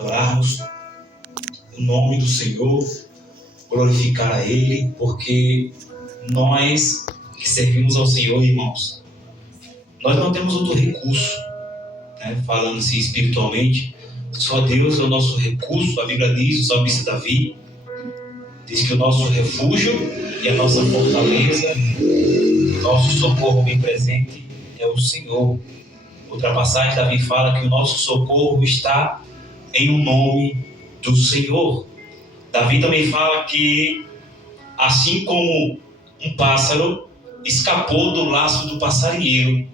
adorarmos o nome do Senhor, glorificar a Ele, porque nós que servimos ao Senhor, irmãos, nós não temos outro recurso, né? Falando-se espiritualmente, só Deus é o nosso recurso. A Bíblia diz, o salmista Davi diz que o nosso refúgio e a nossa fortaleza, o nosso socorro bem presente é o Senhor. Outra passagem, Davi fala que o nosso socorro está em o nome do Senhor. Davi também fala que, assim como um pássaro escapou do laço do passarinheiro,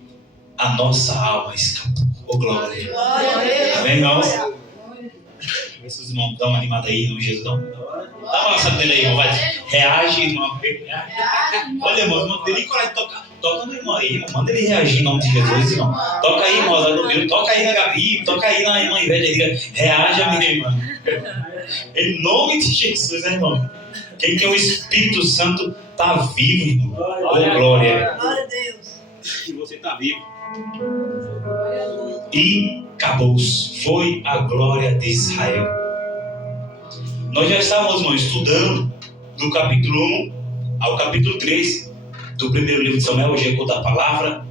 a nossa alma escapou. Oh, glória! Amém, irmãos? Vê se os irmãos dão uma animada aí, no Jesus. Dá uma abraçada dele aí, irmão. Vai. Reage, irmão. Olha, irmão, não tem nem coragem de tocar. Toca no irmão aí, irmão. Manda ele reagir em nome de Jesus, irmão. Toca aí, irmão, lá no meu. Toca aí na Gabi. Toca aí na irmã Ivete. Diga, reage a minha irmã. Em nome de Jesus, né, irmão? Quem tem o Espírito Santo está vivo, irmão. Oh, glória. Glória a Deus. E você está vivo. E acabou-se. Foi a glória de Israel. Nós já estávamos, irmão, estudando do capítulo 1 ao capítulo 3 do primeiro livro de Samuel, o Eco da Palavra.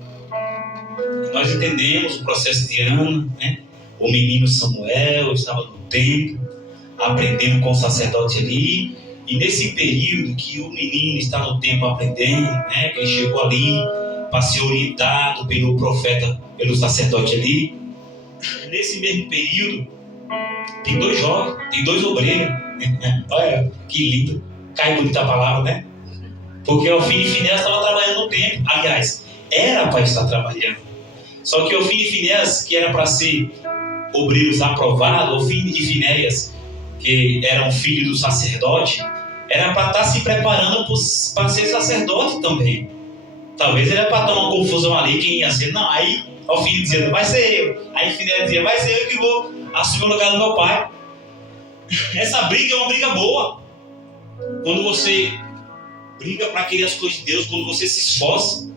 E nós entendemos o processo de Ana, né? O menino Samuel estava no templo, aprendendo com o sacerdote ali. E nesse período que o menino está no templo aprendendo, né? Ele chegou ali para ser orientado pelo profeta, pelo sacerdote ali. Nesse mesmo período, tem dois jovens, tem dois obreiros. Olha que lindo, cai bonita a palavra, né? Porque Ofni e Finéias estavam trabalhando no templo. Aliás, era para estar trabalhando. Só que Ofni e Finéias, que era para ser obreiros aprovados, Ofni e Finéias, que eram filhos do sacerdote, era para estar se preparando para ser sacerdote também. Talvez era para tomar uma confusão ali, quem ia ser. Não, aí Ofni dizia, vai ser eu. Aí Finéias dizia, vai ser eu que vou assumir o lugar do meu pai. Essa briga é uma briga boa. Quando você briga para querer as coisas de Deus, quando você se esforça.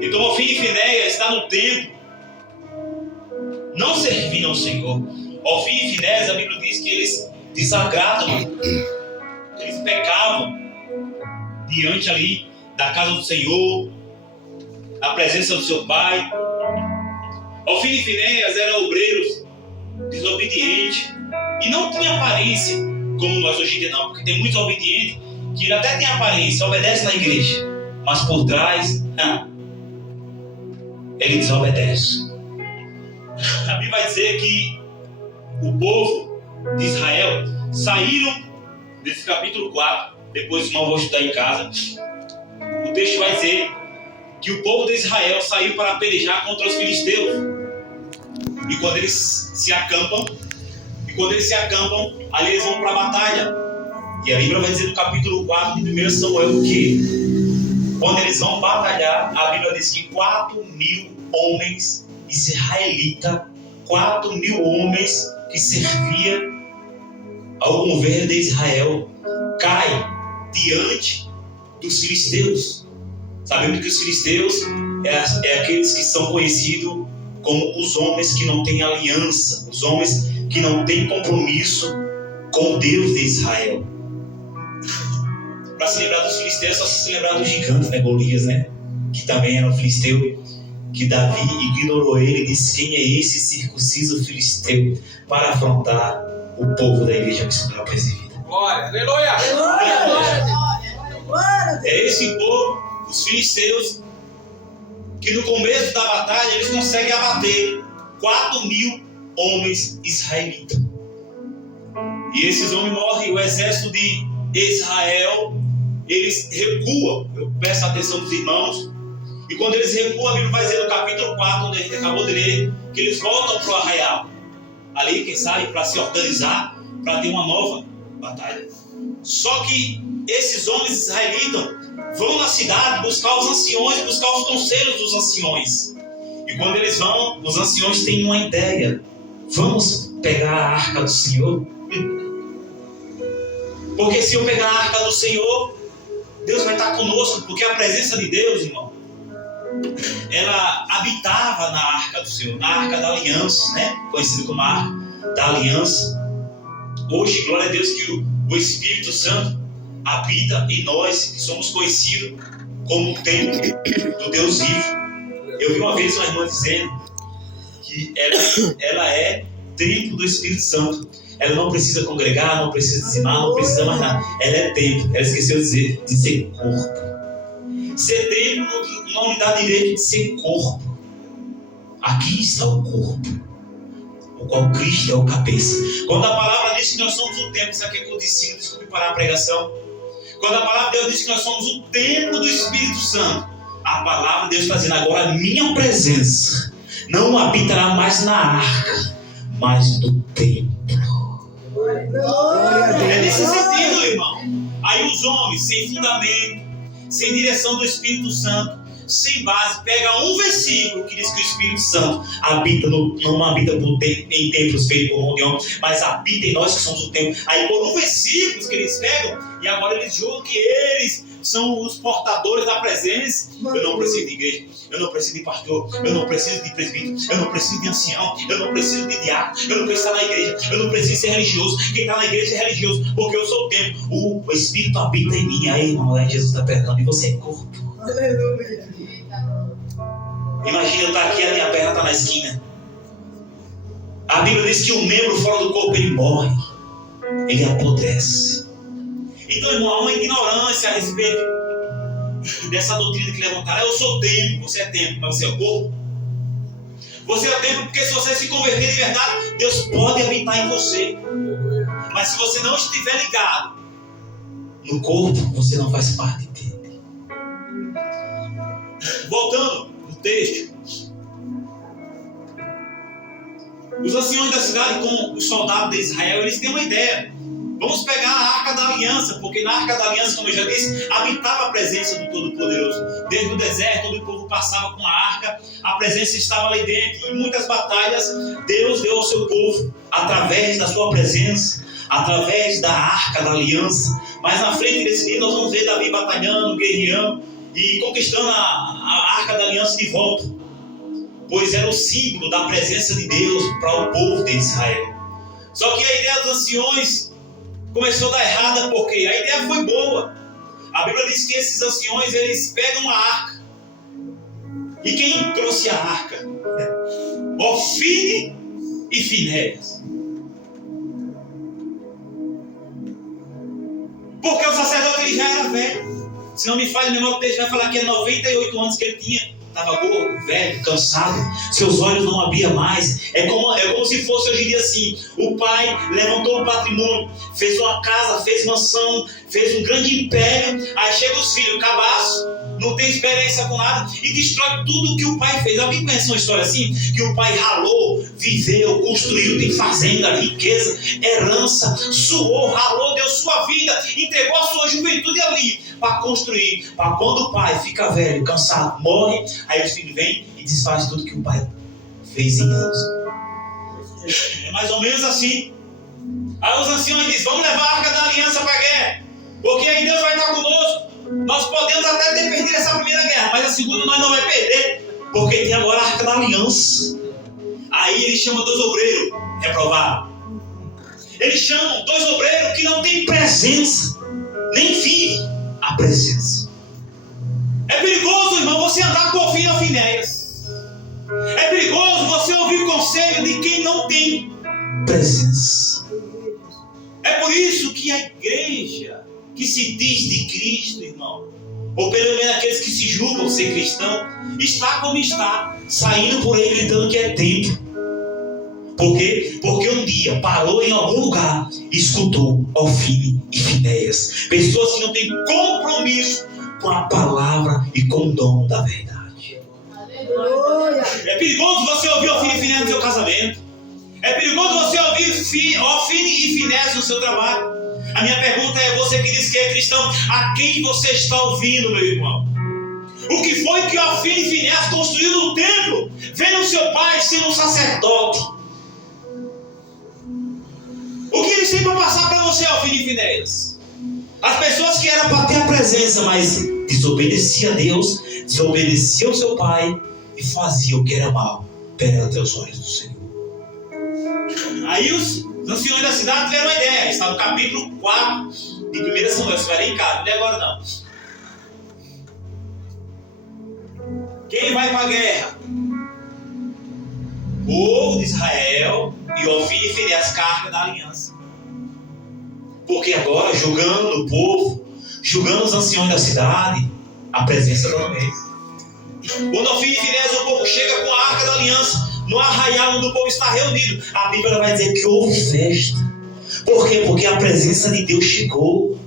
Então Ofni e Finéias está no templo, não servindo ao Senhor. Ofni e Finéias, a Bíblia diz que eles desagradam, eles pecavam diante ali da casa do Senhor, na presença do seu pai. Ofni e Finéias eram obreiros desobedientes e não tinha aparência como nós hoje em dia não, porque tem muitos obedientes que até tem aparência, obedece na igreja, mas por trás ele desobedece. A Bíblia vai dizer que o povo de Israel saíram desse capítulo 4, depois não vou estudar em casa. O texto vai dizer que o povo de Israel saiu para pelejar contra os filisteus. E quando eles se acampam, ali eles vão para a batalha. E a Bíblia vai dizer no capítulo 4 de 1 Samuel que quando eles vão batalhar, a Bíblia diz que 4.000 homens israelitas, 4.000 homens que serviam ao governo de Israel, caem diante dos filisteus. Sabemos que os filisteus é aqueles que são conhecidos como os homens que não têm aliança, os homens que não têm compromisso com o Deus de Israel. Para se lembrar dos filisteus, só se lembrar dos gigantes, né? Golias, né? Que também era um filisteu, que Davi ignorou ele e disse: quem é esse circunciso filisteu para afrontar o povo da igreja missionária presbítera? Glória, aleluia! É esse povo, os filisteus, que no começo da batalha eles conseguem abater 4.000 homens israelitas. E esses homens morrem, o exército de Israel, eles recuam. Eu peço a atenção dos irmãos. E quando eles recuam, a Bíblia vai dizer no capítulo 4, onde a gente acabou de ler, que eles voltam para o arraial. Ali, quem sabe, para se organizar, para ter uma nova batalha. Só que esses homens israelitas vão na cidade buscar os anciões, buscar os conselhos dos anciões. E quando eles vão, os anciões têm uma ideia: vamos pegar a arca do Senhor? Porque se eu pegar a arca do Senhor, Deus vai estar conosco, porque a presença de Deus, irmão, ela habitava na arca do Senhor, na arca da aliança, né? Conhecida como a arca. da aliança. Hoje, glória a Deus, que o Espírito Santo habita em nós, que somos conhecidos como o templo do Deus vivo. Eu vi uma vez uma irmã dizendo que ela é templo do Espírito Santo. Ela não precisa congregar, não precisa dizimar, não precisa mais nada. Ela é templo. Ela esqueceu de dizer corpo. Ser templo não lhe dá direito de ser corpo. Aqui está o corpo, o qual Cristo é o cabeça. Quando a palavra diz que nós somos o templo, isso aqui é que eu disse, desculpe parar a pregação. Quando a palavra de Deus diz que nós somos o templo do Espírito Santo, a palavra de Deus está dizendo agora: a minha presença não habitará mais na arca, mas no templo. É nesse sentido, irmão. Aí os homens, sem fundamento, sem direção do Espírito Santo, sem base, pega um versículo que diz que o Espírito Santo habita não habita em templos feitos por mão de homem, mas habita em nós que somos o templo. Aí por um versículo que eles pegam, e agora eles julgam que eles são os portadores da presença. Eu não preciso de igreja, eu não preciso de pastor, eu não preciso de presbítero, eu não preciso de ancião, eu não preciso de diácono, eu não preciso estar na igreja, eu não preciso ser religioso. Quem está na igreja é religioso, porque eu sou o templo. O Espírito habita em mim. Aí, irmão, lá Jesus está perguntando: e você é corpo? Aleluia. Imagina eu estar aqui e a minha perna está na esquina. A Bíblia diz que um membro fora do corpo ele morre, ele apodrece. Então, irmão, há uma ignorância a respeito dessa doutrina que levantaram. Eu sou templo, você é templo, mas você é o corpo. Você é templo porque se você se converter de verdade, Deus pode habitar em você. Mas se você não estiver ligado no corpo, você não faz parte dele. Voltando no texto, os anciões da cidade com os soldados de Israel, eles têm uma ideia. Vamos pegar a Arca da Aliança, porque na Arca da Aliança, como eu já disse, habitava a presença do Todo-Poderoso. Desde o deserto, todo o povo passava com a Arca, a presença estava ali dentro. Em muitas batalhas, Deus deu ao seu povo, através da sua presença, através da Arca da Aliança. Mas na frente desse dia, nós vamos ver Davi batalhando, guerreando e conquistando a Arca da Aliança de volta, pois era o símbolo da presença de Deus para o povo de Israel. Só que a ideia dos anciões começou a dar errada, porque a ideia foi boa. A Bíblia diz que esses anciões, eles pegam a arca. E quem trouxe a arca? Ofni e Finéias. Porque o sacerdote ele já era velho. Se não me falha a memória, o texto vai falar que é 98 anos que ele tinha. Estava gordo, velho, cansado, seus olhos não abriam mais. É como se fosse hoje em dia assim: o pai levantou um patrimônio, fez uma casa, fez mansão, fez um grande império. Aí chega os filhos, cabaço, não tem experiência com nada e destrói tudo o que o pai fez. Alguém conhece uma história assim? Que o pai ralou, viveu, construiu, tem fazenda, riqueza, herança, suou, ralou, deu sua vida, entregou a sua juventude ali para construir, para quando o pai fica velho, cansado, morre, aí os filhos vêm e desfazem tudo que o pai fez em anos. É mais ou menos assim. Aí os anciões dizem: vamos levar a Arca da Aliança para a guerra, porque aí Deus vai estar conosco. Nós podemos até ter perdido essa primeira guerra, mas a segunda nós não vamos perder, porque tem agora a Arca da Aliança. Aí ele chama 2 obreiros reprovados. Eles chamam 2 obreiros que não têm presença, nem vivem a presença. É perigoso, irmão, você andar com Ofni ou Finéias. É perigoso você ouvir o conselho de quem não tem presença. É por isso que a igreja que se diz de Cristo, irmão, ou pelo menos aqueles que se julgam ser cristão, está como está, saindo por aí gritando que é templo. Por quê? Porque um dia parou em algum lugar e escutou Ofni e Finéias, pessoas que não têm compromisso com a palavra e com o dom da verdade. Aleluia. É perigoso você ouvir Ofni e Finéias no seu casamento. É perigoso você ouvir Ofni e Finéias no seu trabalho. A minha pergunta é: você que diz que é cristão, a quem você está ouvindo, meu irmão? O que foi que Ofni e Finéias construiu no templo, vendo seu pai sendo um sacerdote? O que eles têm para passar para você, Ofni e Finéias? As pessoas que eram para ter a presença, mas desobedeciam a Deus, desobedeciam ao seu pai e faziam o que era mal perante os olhos do Senhor. Aí os anciões da cidade tiveram uma ideia. Está no capítulo 4 de 1 Samuel. Você vai ler em casa, não é agora não. Quem vai para a guerra? O povo de Israel e Ofni e Finéias, carga da aliança. Porque agora, julgando o povo, julgando os anciões da cidade, a presença não é. Quando Ofni e Finéias, o povo chega com a arca da aliança no arraial onde o povo está reunido, a Bíblia vai dizer que houve festa. Por quê? Porque a presença de Deus chegou.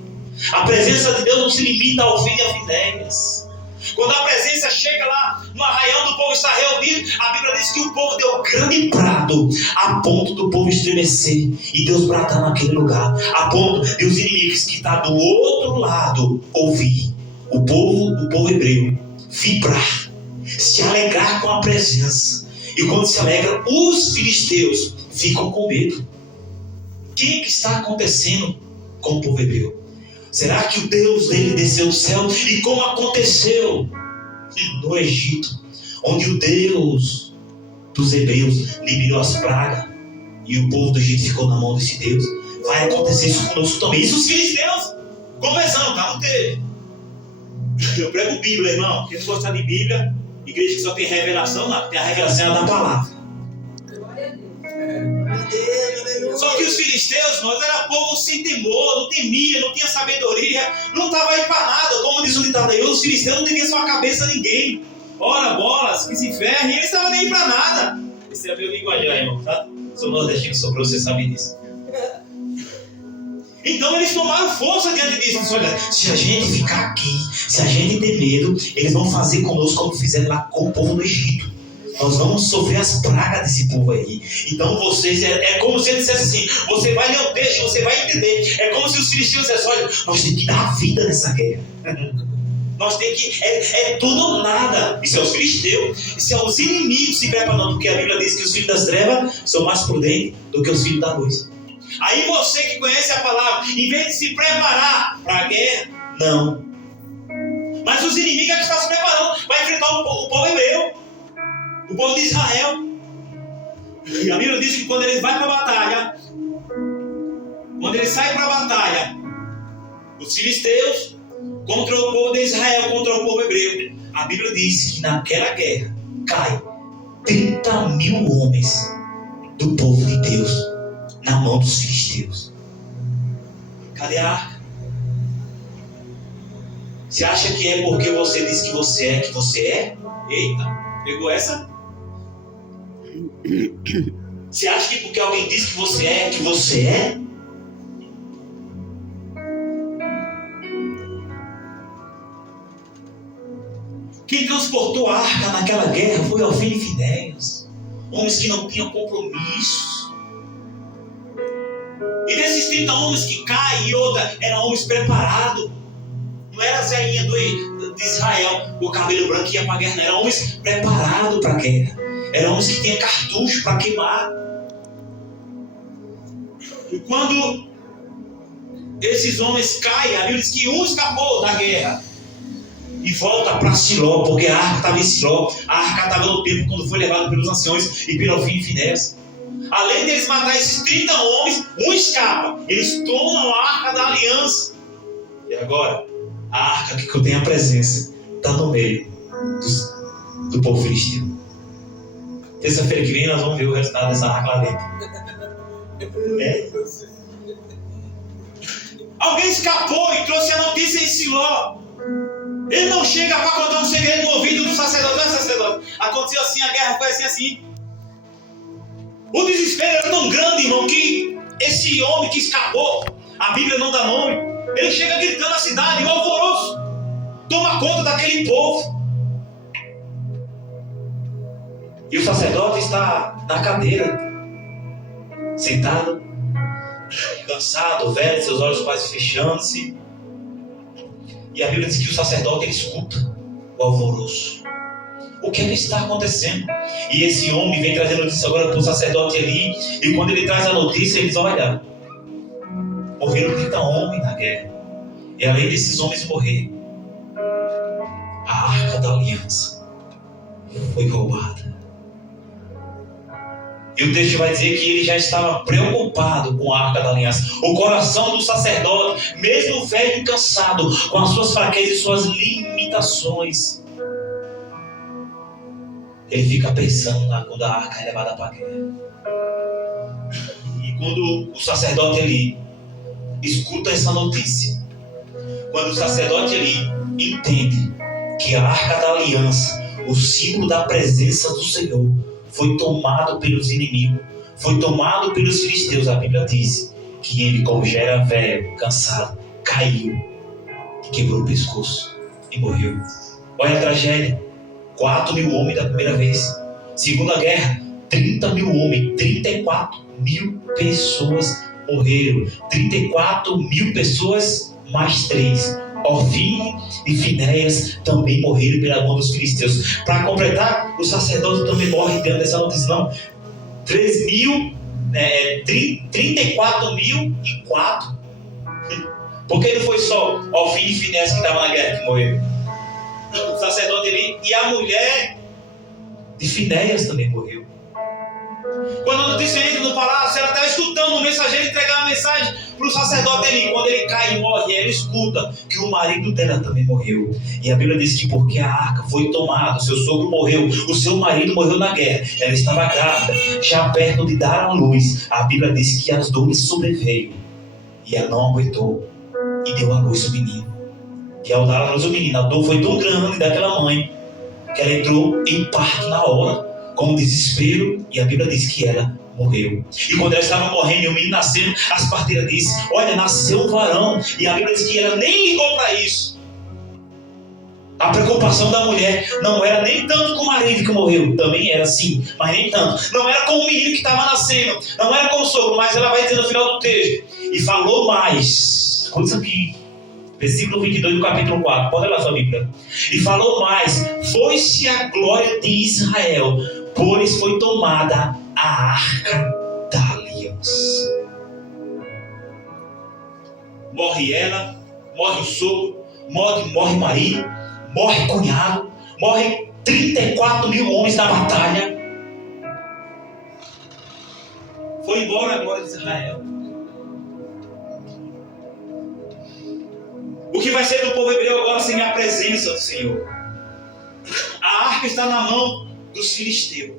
A presença de Deus não se limita a Ofni e a Finéias. Quando a presença chega lá no arraial onde o povo está reunido, a Bíblia diz que o povo deu grande brado, a ponto do povo estremecer e Deus bradar naquele lugar, a ponto de os inimigos que estão do outro lado ouvir o povo hebreu vibrar, se alegrar com a presença. E quando se alegra, os filisteus ficam com medo. O que está acontecendo com o povo hebreu? Será que o Deus dele desceu do céu? E como aconteceu no Egito, onde o Deus dos hebreus liberou as pragas e o povo do Egito ficou na mão desse Deus, vai acontecer isso conosco também. Isso os filisteus conversando, tá no texto. Eu prego Bíblia, irmão. Quem não gosta de Bíblia, igreja que só tem revelação, não, tem a revelação da palavra. Só que os filisteus, nós era povo sem temor, não temia, não tinha sabedoria, não estava aí para nada. Como diz o ditado aí, os filisteus não deviam sua cabeça a ninguém. Ora, bolas, que se ferrem, eles estavam nem aí para nada. Esse é meu linguajar, irmão, tá? Sou nordestino, sou para você saber disso. Então eles tomaram força diante disso. Olha, se a gente ficar aqui, se a gente ter medo, eles vão fazer conosco como fizeram lá com o povo do Egito. Nós vamos sofrer as pragas desse povo aí. Então vocês, é como se ele dissesse assim, você vai ler o texto, você vai entender. É como se os filisteus dissessem, olha, nós temos que dar a vida nessa guerra. Nós temos que, é tudo ou nada. Isso é os filisteus, isso é os inimigos se preparando, porque a Bíblia diz que os filhos das trevas são mais prudentes do que os filhos da luz. Aí você que conhece a palavra, em vez de se preparar para a guerra, não. Mas os inimigos é que estão se preparando para enfrentar o povo hebreu, o povo de Israel. E a Bíblia diz que quando eles vão para a batalha, quando eles saem para a batalha, os filisteus contra o povo de Israel, contra o povo hebreu, a Bíblia diz que naquela guerra cai 30.000 homens do povo de Deus na mão dos filisteus. Cadê a arca? Você acha que é porque você diz que você é, que você é? Eita, pegou essa? Você acha que porque alguém diz que você é, que você é? Quem transportou a arca naquela guerra foi Ofni e Finéias, homens que não tinham compromissos. E desses 30 homens que caem, e outra, eram homens preparados. Não era a Zeinha de Israel, o cabelo branco que ia para a guerra, não. Eram homens preparados para a guerra. Eram homens que tinham cartucho para queimar. E quando esses homens caem, a Bíblia diz que um escapou da guerra e volta para Siló, porque a arca estava em Siló. A arca estava no templo quando foi levada pelos anciões e pelo Ofni e Finéias. Além deles matar esses 30 homens, um escapa. Eles tomam a arca da aliança. E agora, a arca que contém a presença está no meio do povo filisteu. Terça-feira que vem nós vamos ver o resultado dessa arca lá dentro. É? Alguém escapou e trouxe a notícia em Siló. Ele não chega para contar um segredo no ouvido do sacerdote. Não é sacerdote. Aconteceu assim, a guerra foi assim. O desespero era tão grande, irmão, que esse homem que escapou, a Bíblia não dá nome, ele chega gritando na cidade, o alvoroço toma conta daquele povo. E o sacerdote está na cadeira, sentado, cansado, velho, seus olhos quase fechando-se. E a Bíblia diz que o sacerdote ele escuta o alvoroço. O que é que está acontecendo? E esse homem vem trazendo notícia agora para o sacerdote ali. E quando ele traz a notícia, ele diz, olha, morreram 30 homens na guerra. E além desses homens morrer, a arca da aliança foi roubada. E o texto vai dizer que ele já estava preocupado com a Arca da Aliança. O coração do sacerdote, mesmo velho e cansado, com as suas fraquezas e suas limitações, ele fica pensando quando a arca é levada para a guerra. E quando o sacerdote ali escuta essa notícia, quando o sacerdote ali entende que a Arca da Aliança, o símbolo da presença do Senhor, foi tomado pelos inimigos, foi tomado pelos filisteus, a Bíblia diz que ele, como já era velho, cansado, caiu e quebrou o pescoço e morreu. Olha a tragédia: 4.000 homens da primeira vez. Segunda guerra, 30.000 homens, 34.000 pessoas morreram. 34.000 pessoas mais 3. Ofni e Finéias também morreram pela mão dos filisteus. Para completar, o sacerdote também morre dentro dessa notícia. Não, 34.004. Porque não foi só Ofni e Finéias que estavam na guerra que morreram. O sacerdote ali e a mulher de Finéias também morreu. Quando a notícia entra no palácio, ela está escutando o mensageiro entregar uma mensagem para o sacerdote ali. Quando ele cai e morre, ela escuta que o marido dela também morreu. E a Bíblia diz que porque a arca foi tomada, o seu sogro morreu, o seu marido morreu na guerra, ela estava grávida, já perto de dar à luz. A Bíblia diz que as dores sobreveio e ela não aguentou e deu à luz o menino. E ao dar à luz o menino, a dor foi tão grande daquela mãe que ela entrou em parto na hora, com desespero, e a Bíblia diz que ela morreu. E quando ela estava morrendo e o menino nascendo, as parteiras dizem: olha, nasceu um varão. E a Bíblia diz que ela nem ligou para isso. A preocupação da mulher não era nem tanto com o marido que morreu, também era sim, mas nem tanto. Não era com o menino que estava nascendo, não era com o sogro, mas ela vai dizer no final do texto: e falou mais. Olha isso aqui, versículo 22 do capítulo 4, pode olhar sua Bíblia. E falou mais: foi-se a glória de Israel, pois foi tomada a Arca da Aliança. Morre ela, morre o sogro, morre o marido, morre o cunhado, morre 34.000 homens na batalha. Foi embora a glória de Israel. O que vai ser do povo hebreu agora sem a presença do Senhor? A arca está na mão dos filisteus.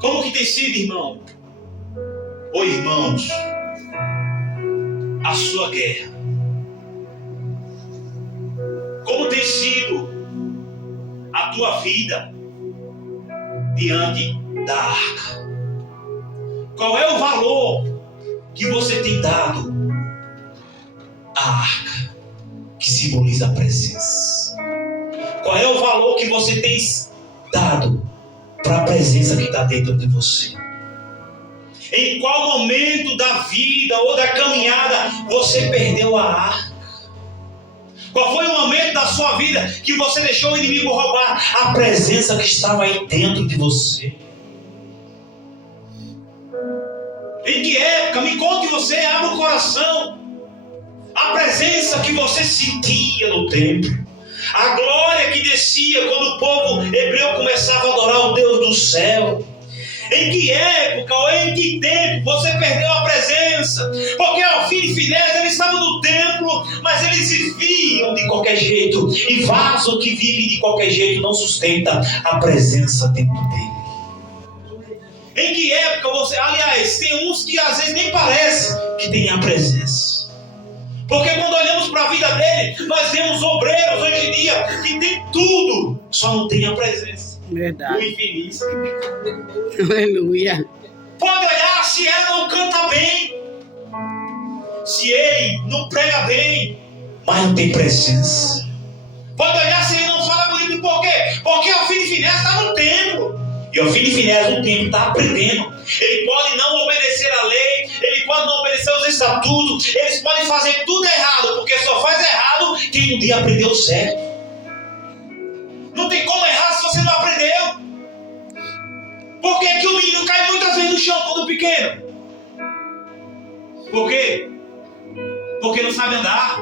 Como que tem sido, irmão? Ou irmãos, a sua guerra? Como tem sido a tua vida diante da arca? Qual é o valor que você tem dado à arca, que simboliza a presença? Qual é o valor que você tem dado para a presença que está dentro de você? Em qual momento da vida ou da caminhada você perdeu a arca? Qual foi o momento da sua vida que você deixou o inimigo roubar a presença que estava aí dentro de você? Em que época? Me conte você, abra o coração. A presença que você sentia no templo, a glória que descia quando o povo hebreu começava a adorar o Deus do céu. Em que época ou em que tempo você perdeu a presença? Porque Ofni e Finéias, eles estavam no templo, mas eles viviam de qualquer jeito. E vaso que vive de qualquer jeito não sustenta a presença dentro dele. Em que época você... Aliás, tem uns que às vezes nem parece que tem a presença. Porque quando olhamos para a vida dele, nós vemos obreiros hoje em dia que tem tudo, só não tem a presença. Verdade. O infeliz. Aleluia. Pode olhar se ela não canta bem, se ele não prega bem, mas não tem presença. Pode olhar se ele não fala bonito. Por quê? Porque o filho de Finéias está no templo. E o filho de Finéias no templo está aprendendo. Ele pode não obedecer a lei, ele pode não obedecer os estatutos, eles podem fazer tudo errado, porque só faz errado quem um dia aprendeu certo. Não tem como errar se você não aprendeu. Por que que o menino cai muitas vezes no chão quando pequeno? Por quê? Porque não sabe andar.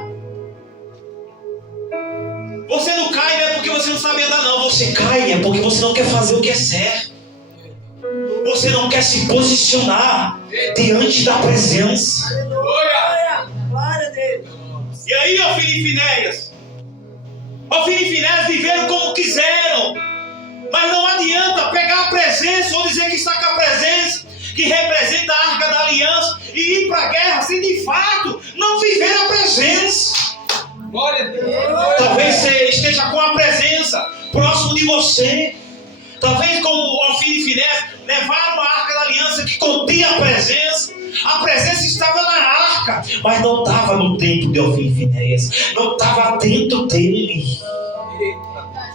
Você não cai não é porque você não sabe andar, não. Você cai é porque você não quer fazer o que é certo. você não quer se posicionar diante da presença. Aleluia. Glória a Deus. E aí, Ofni e Finéias viveram como quiseram. Mas não adianta pegar a presença ou dizer que está com a presença, que representa a Arca da Aliança, e ir para a guerra sem de fato não viver a presença. Glória a Deus. Talvez você esteja com a presença próximo de você. Talvez como Ofni e Finéias levaram a Arca da Aliança que continha a presença. A presença estava na arca, mas não estava no templo de Ofni e Finéias. Não estava dentro dele.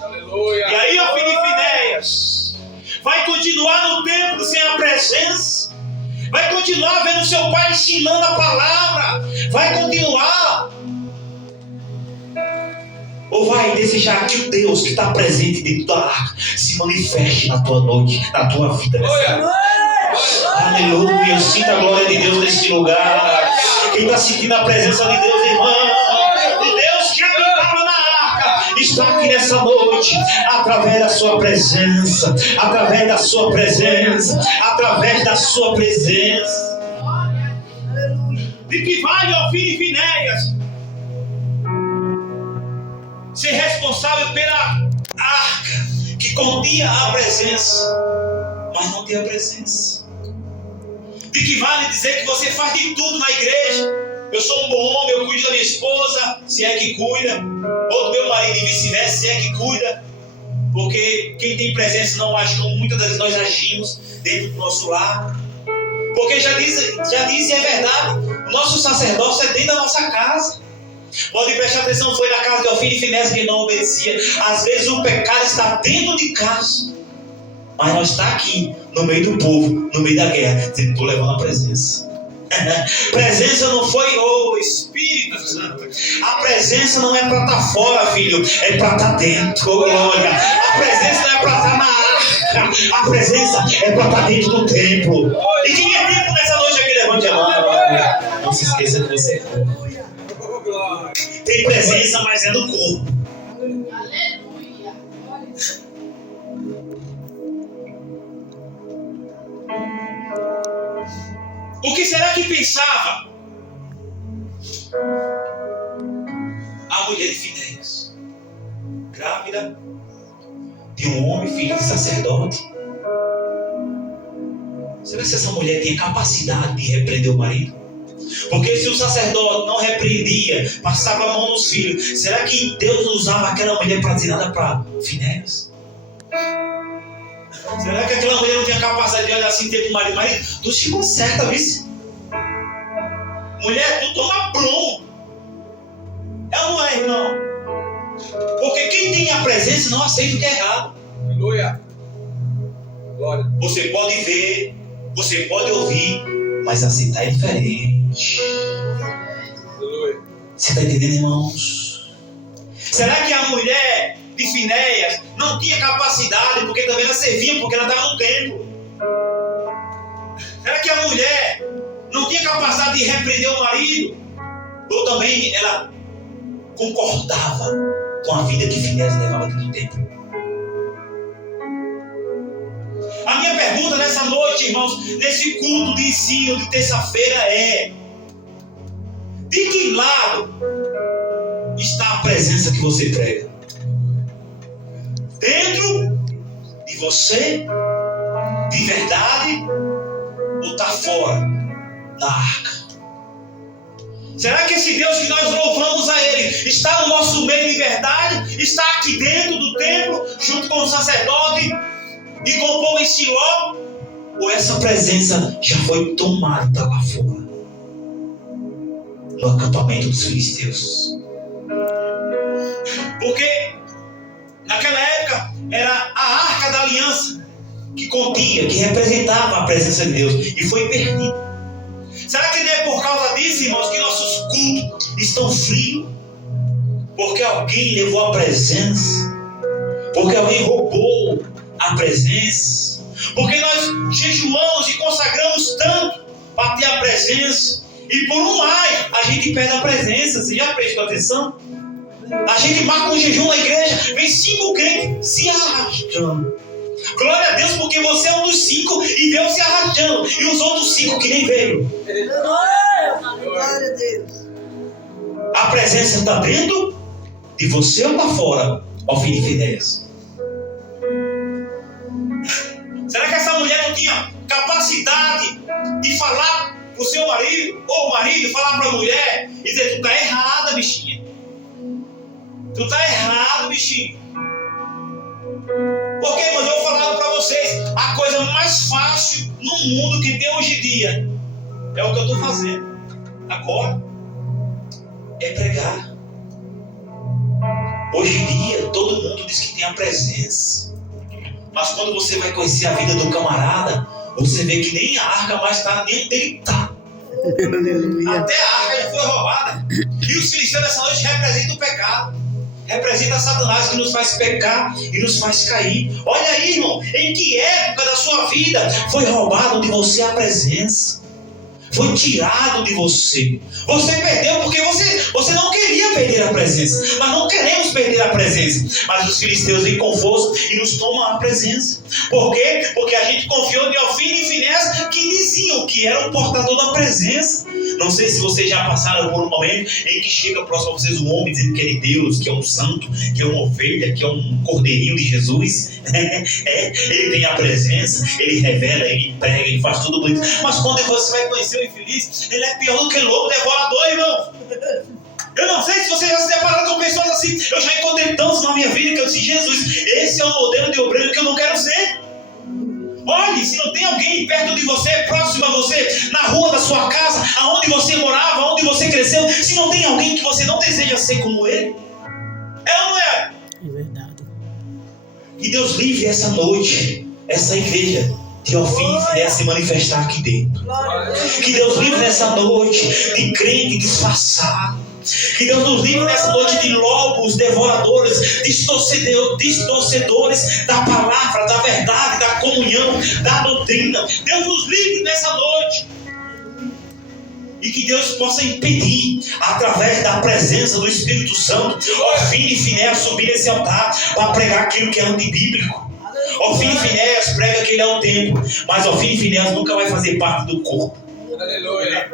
Aleluia. E aí, Ofni e Finéias vai continuar no templo sem a presença. Vai continuar vendo seu pai ensinando a palavra. Vai continuar. Ou vai desejar que o Deus que está presente dentro da arca se manifeste na tua noite, na tua vida. Aleluia. Sinta a glória de Deus nesse lugar. Quem está sentindo a presença de Deus, irmão, de Deus que habitava na arca, está aqui nessa noite, através da sua presença, através da sua presença, através da sua presença. De que vale, Ofni e Finéias, ser responsável pela arca que continha a presença, mas não tem a presença? De que vale dizer que você faz de tudo na igreja? Eu sou um bom homem, eu cuido da minha esposa, se é que cuida, ou do meu marido e vice-versa, se é que cuida. Porque quem tem presença não age como muitas vezes nós agimos dentro do nosso lar. Porque já disse e é verdade, o nosso sacerdócio é dentro da nossa casa. Pode prestar atenção, foi na casa de Ofni e Finéias que não obedecia. Às vezes o pecado está dentro de casa, mas nós está aqui, no meio do povo, no meio da guerra, dizendo: estou levando a presença. Presença não foi o Espírito Santo. A presença não é para estar fora, filho, é para estar dentro. Glória. A presença não é para estar na arca, a presença é para estar dentro do templo. E quem é templo nessa noite aqui, levante a mão. Não se esqueça que você é. Tem presença, mas é do corpo. Aleluia. O que será que pensava a mulher de Finéias, grávida de um homem, filho de sacerdote? Será que essa mulher tinha capacidade de repreender o marido? Porque se o sacerdote não repreendia, passava a mão nos filhos, será que Deus usava aquela mulher para dizer nada para Finéias? Será que aquela mulher não tinha capacidade de olhar assim para o marido? Marido, tu te conserta, vice. Mulher, tu toma prumo. É ou não é, irmão? Porque quem tem a presença não aceita o que é errado. Aleluia. Glória. Você pode ver, você pode ouvir, mas aceitar é diferente. Aleluia. Você está entendendo, irmãos? Será que a mulher de Finéias não tinha capacidade, porque também ela servia, porque ela estava no templo? Será que a mulher não tinha capacidade de repreender o marido? Ou também ela concordava com a vida que Finéias levava dentro do templo? A minha pergunta nessa noite, irmãos, nesse culto de ensino de terça-feira é: de que lado está a presença que você prega? Dentro de você, de verdade, ou está fora da arca? Será que esse Deus que nós louvamos a Ele está no nosso meio de verdade? Está aqui dentro do templo, junto com o sacerdote e com o povo em Siló? Ou essa presença já foi tomada lá fora, no acampamento dos filisteus? Porque naquela época era a Arca da Aliança que continha, que representava a presença de Deus, e foi perdida. Será que não é por causa disso, irmãos, que nossos cultos estão frios? Porque alguém levou a presença? Porque alguém roubou a presença? Porque nós jejuamos e consagramos tanto para ter a presença, e por um ai a gente perde a presença. Você já prestou atenção? A gente marca um jejum na igreja, vem 5 crentes se arrastando. Glória a Deus, porque você é um dos 5 e veio se arrastando. E os outros 5 que nem veio. Glória a Deus. A presença está dentro de você ou está fora, Ofni e Finéias? Será que essa mulher não tinha capacidade de falar para o seu marido, ou o marido falar para a mulher e dizer: tu está errada, bichinha. Tu está errado, bichinho. Porque, mas eu vou falar para vocês, a coisa mais fácil no mundo que tem hoje em dia é o que eu estou fazendo agora, é pregar. Hoje em dia todo mundo diz que tem a presença, mas quando você vai conhecer a vida do camarada, você vê que nem a arca mais está, nem onde ele está. Até a arca já foi roubada. E os filisteus dessa noite representam o pecado, representa Satanás, que nos faz pecar e nos faz cair. Olha aí, irmão, em que época da sua vida foi roubado de você a presença? Foi tirado de você. Você perdeu porque você não queria perder a presença. Nós não queremos perder a presença. Mas os filisteus vêm com força e nos tomam a presença. Por quê? Porque a gente confiou em Ofni e Finéias, que diziam que era o portador da presença. Não sei se vocês já passaram por um momento em que chega próximo a vocês um homem dizendo que ele é Deus, que é um santo, que é uma ovelha, que é um cordeirinho de Jesus. Ele tem a presença, ele revela, ele prega, ele faz tudo bonito. Mas quando você vai conhecer o infeliz, ele é pior do que lobo devorador, irmão. Eu não sei se você já se deparou com pessoas assim. Eu já encontrei tantos na minha vida que eu disse: Jesus, esse é o modelo de obreiro que eu não quero ser. Olhe, se não tem alguém perto de você, próximo a você, na rua da sua casa, aonde você morava, aonde você cresceu, se não tem alguém que você não deseja ser como ele, é ou não é? É verdade. Que Deus livre essa noite, essa igreja, de Ofni e Finéias se manifestar aqui dentro. Que Deus livre nessa noite de crente disfarçado. Que Deus nos livre nessa noite de lobos devoradores, distorcedores da palavra, da verdade, da comunhão, da doutrina. Deus nos livre nessa noite. E que Deus possa impedir, através da presença do Espírito Santo, Ofni e Finéias subir nesse altar para pregar aquilo que é antibíblico. Ofni e Finéias prega que ele é o templo, mas Ofni e Finéias nunca vai fazer parte do corpo. Aleluia.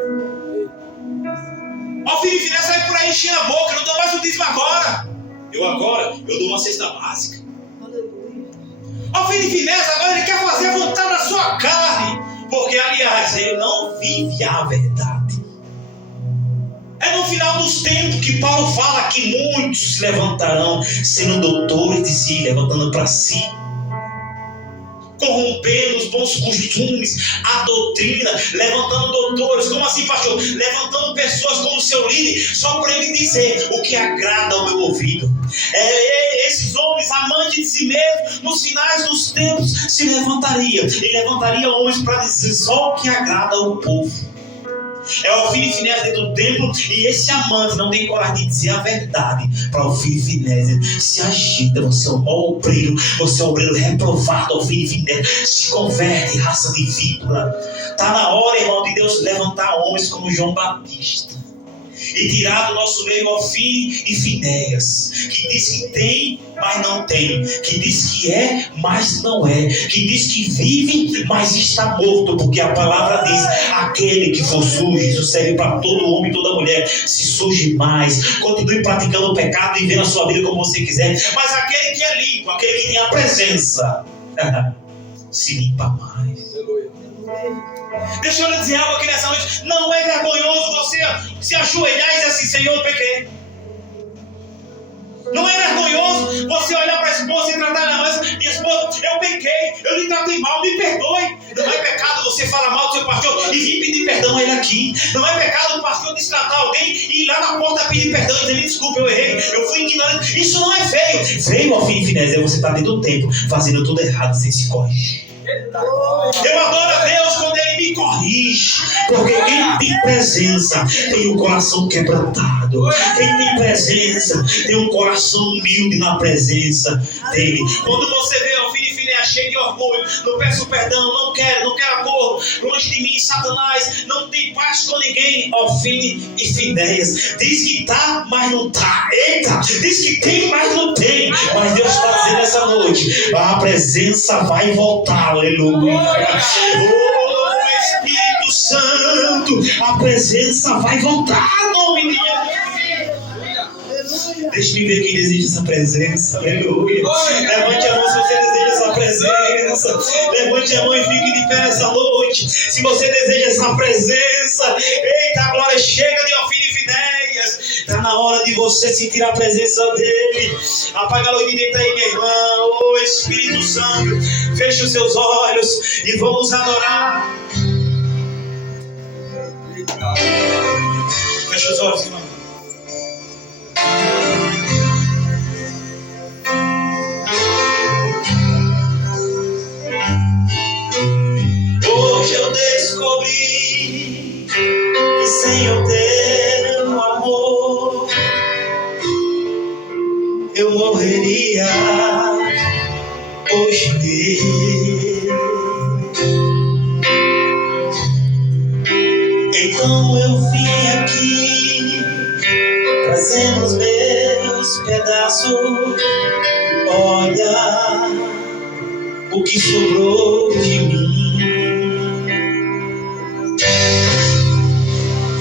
Ofni e Finéias sai por aí enchendo a boca: não dou mais o dízimo agora. Eu dou uma cesta básica. Ofni e Finéias agora ele quer fazer a vontade da sua carne, porque aliás ele não vive a verdade. É no final dos tempos que Paulo fala que muitos se levantarão sendo doutores de si, levantando para si, corrompendo os bons costumes, a doutrina, levantando doutores. Como assim, pastor? Levantando pessoas como seu líder, só para ele dizer o que agrada ao meu ouvido. Esses homens amantes de si mesmos, nos finais dos tempos, se levantariam. E levantaria homens para dizer só o que agrada ao povo. É o Ofni e Finéias dentro do templo, e esse amante não tem coragem de dizer a verdade para o Ofni e Finéias. Se agita, você é um mau obreiro, você é um obreiro reprovado. Ofni e Finéias, se converte, raça de víbora. Está na hora, irmão, de Deus levantar homens como João Batista e tirar do nosso meio Ofni e Finéias, que diz que tem, mas não tem, que diz que é, mas não é, que diz que vive, mas está morto, porque a palavra diz: aquele que for sujo, isso serve para todo homem e toda mulher, se suje mais, continue praticando o pecado e vivendo a sua vida como você quiser, mas aquele que é limpo, aquele que tem a presença, se limpa mais. Deixa eu lhe dizer algo aqui nessa noite: não é vergonhoso você se ajoelhar e dizer assim: Senhor, eu pequei. Não é vergonhoso você olhar para a esposa e tratar ela mais: minha esposa, eu pequei, eu lhe tratei mal, me perdoe. Não é pecado você falar mal do seu pastor e vir pedir perdão a ele aqui. Não é pecado o pastor destratar alguém e ir lá na porta pedir perdão e dizer: me desculpe, eu errei, eu fui ignorante. Isso não é feio. Feio, Ofni e Finéias, é você estar dentro do tempo fazendo tudo errado sem se corrigir. Eu adoro a Deus quando Ele me corrige, porque quem tem presença tem o coração quebrantado. Quem tem presença tem um coração humilde na presença dele. Quando você vê Ofni e Finéias cheio de orgulho, não peço perdão, não quero acordo, longe de mim, Satanás, não tem paz com ninguém, Ofine e Finéias. Diz que tá, mas não tá. Eita, diz que tem, mas não tem. Mas Deus está dizendo essa noite, a presença vai voltar, aleluia. Oh, Espírito Santo, a presença vai voltar, nome de Jesus. Deixa eu ver quem deseja essa presença, aleluia. Levante a mão se você deseja essa presença. Levante a mão e fique de pé nessa noite. Se você deseja essa presença, eita, a glória chega de Ofine e Finéias. Está na hora de você sentir a presença dele. Apaga a luz de dentro aí, minha irmã. Oh, Espírito Santo, feche os seus olhos e vamos adorar. Feche os olhos, irmão. Hoje eu descobri que sem o teu amor eu morreria hoje mesmo. Então eu vim aqui trazendo os meus pedaços. Olha o que sobrou de mim.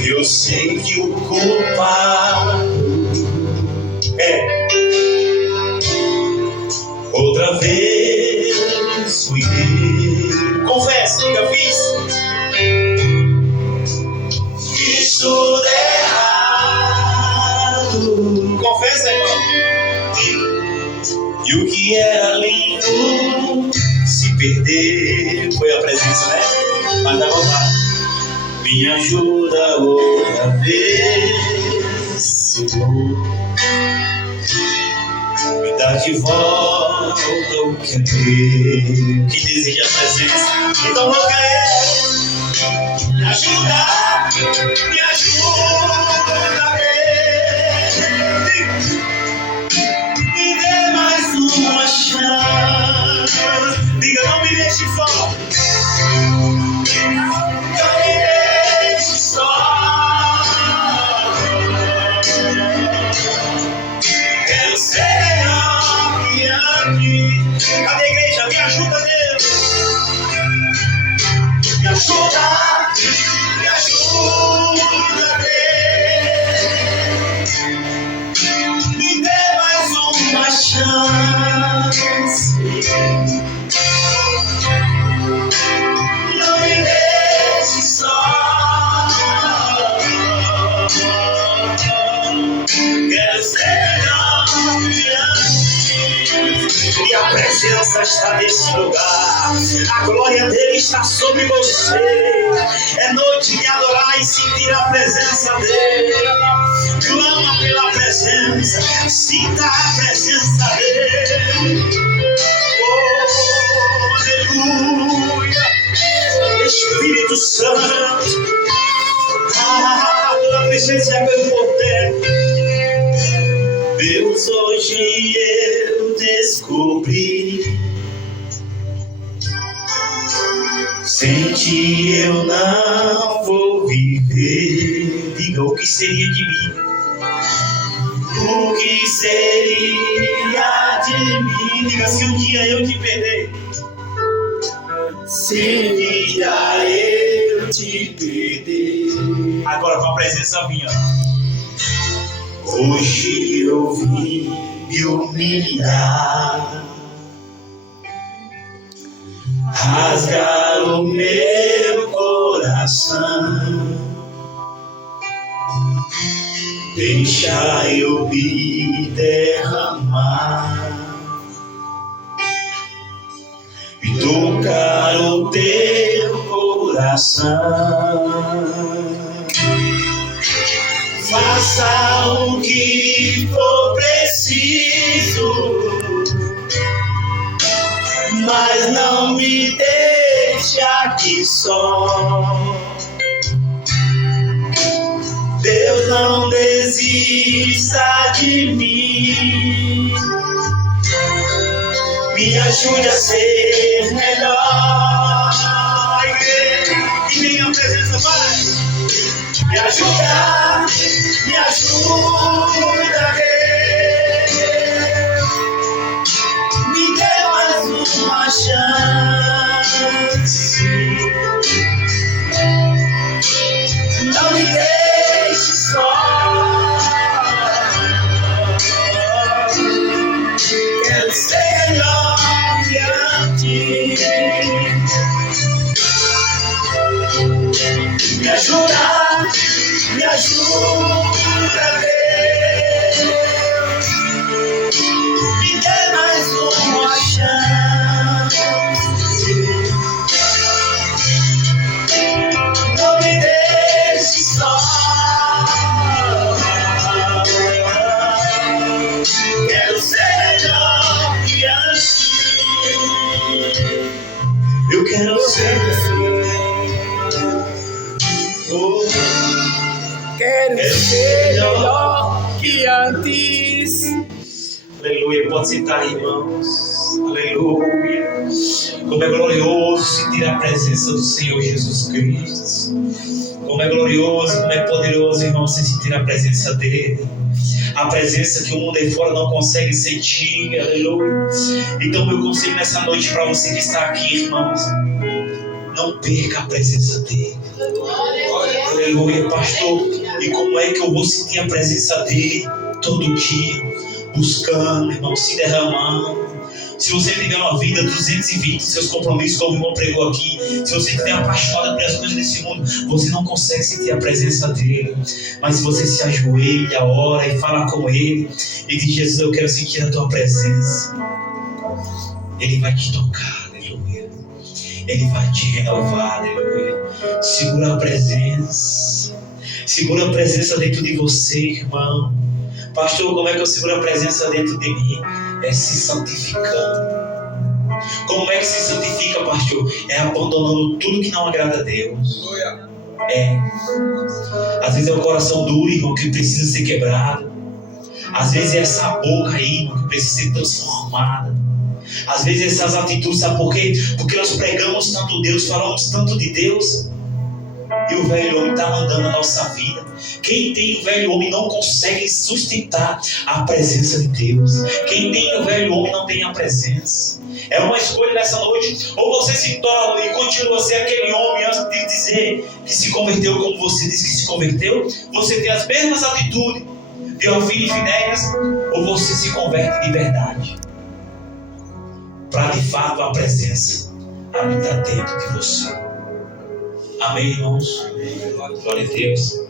Eu sei que o culpado é outra vez fui eu. Confessa, diga, fiz tudo errado. Confessa, irmão. E o que era lindo se perder. Foi a presença, né? Mas vai voltar. Me ajuda outra vez, Senhor. Me dá de volta o que é meu. Que deseja a presença. Então louca é. Me ajuda, me ajuda, me dê mais uma chance. Diga, não me deixe fora. Não me deixe só. Quero ser melhor que antes. Cadê a igreja? Me ajuda, Deus. Me ajuda. Me ajuda, Deus. Me dê mais uma chance. Não me deixe só. Quero ser melhor que antes. E a presença está nesse lugar. A glória dele está sobre você. É noite de adorar e sentir a presença dele. Clama pela presença. Sinta a presença dele. Oh, aleluia. Espírito Santo. Tua presença é meu poder. Deus, hoje eu descobri. Sem ti eu não vou viver. Diga, o que seria de mim? O que seria de mim? Diga, se um dia eu te perder. Se um dia eu te perder. Agora com a presença minha. Hoje eu vim me humilhar. Rasgar o meu coração. Deixa eu me derramar e tocar o teu coração. Faça o que for preciso, mas não me deixe aqui só. Deus, não desista de mim. Me me ajude a ser melhor. Que vem a presença, vai. Me ajuda, Deus. Me dê mais uma chance. Não me deixe só. Quero ser melhor que antes. Me ajuda, Deus. Me dê mais uma chance. Não me deixe só. Quero ser melhor que antes. Eu quero ser. Quero ser melhor que antes. Aleluia, pode sentar aí, irmãos. Aleluia. Como é glorioso sentir a presença do Senhor Jesus Cristo. Como é glorioso, como é poderoso, irmão, sentir a presença dEle. A presença que o mundo aí fora não consegue sentir. Aleluia. Então meu conselho nessa noite para você que está aqui, irmãos, não perca a presença dEle. Aleluia, pastor. E como é que eu vou sentir a presença dEle todo dia? Buscando, irmão, se derramando. Se você viver uma vida 220 dos seus compromissos, como o irmão pregou aqui, se você estiver apaixonado pelas coisas desse mundo, você não consegue sentir a presença dEle. Mas se você se ajoelha, ora e fala com Ele e diz: Jesus, eu quero sentir a Tua presença, Ele vai te tocar, aleluia. Ele vai te renovar, aleluia. Segura a presença. Segura a presença dentro de você, irmão. Pastor, como é que eu seguro a presença dentro de mim? É se santificando. Como é que se santifica, pastor? É abandonando tudo que não agrada a Deus. É. Às vezes é o coração duro, irmão, que precisa ser quebrado. Às vezes é essa boca aí, irmão, que precisa ser transformada. Às vezes essas atitudes, sabe por quê? Porque nós pregamos tanto Deus, falamos tanto de Deus, e o velho homem está mandando a nossa vida. Quem tem o velho homem não consegue sustentar a presença de Deus. Quem tem o velho homem não tem a presença. É uma escolha nessa noite. Ou você se torna e continua a ser aquele homem antes de dizer que se converteu, como você disse que se converteu. Você tem as mesmas atitudes de Ofni e Finéias, ou você se converte de verdade, para de fato a presença habitar dentro de você. Amém, irmãos? Glória a Deus.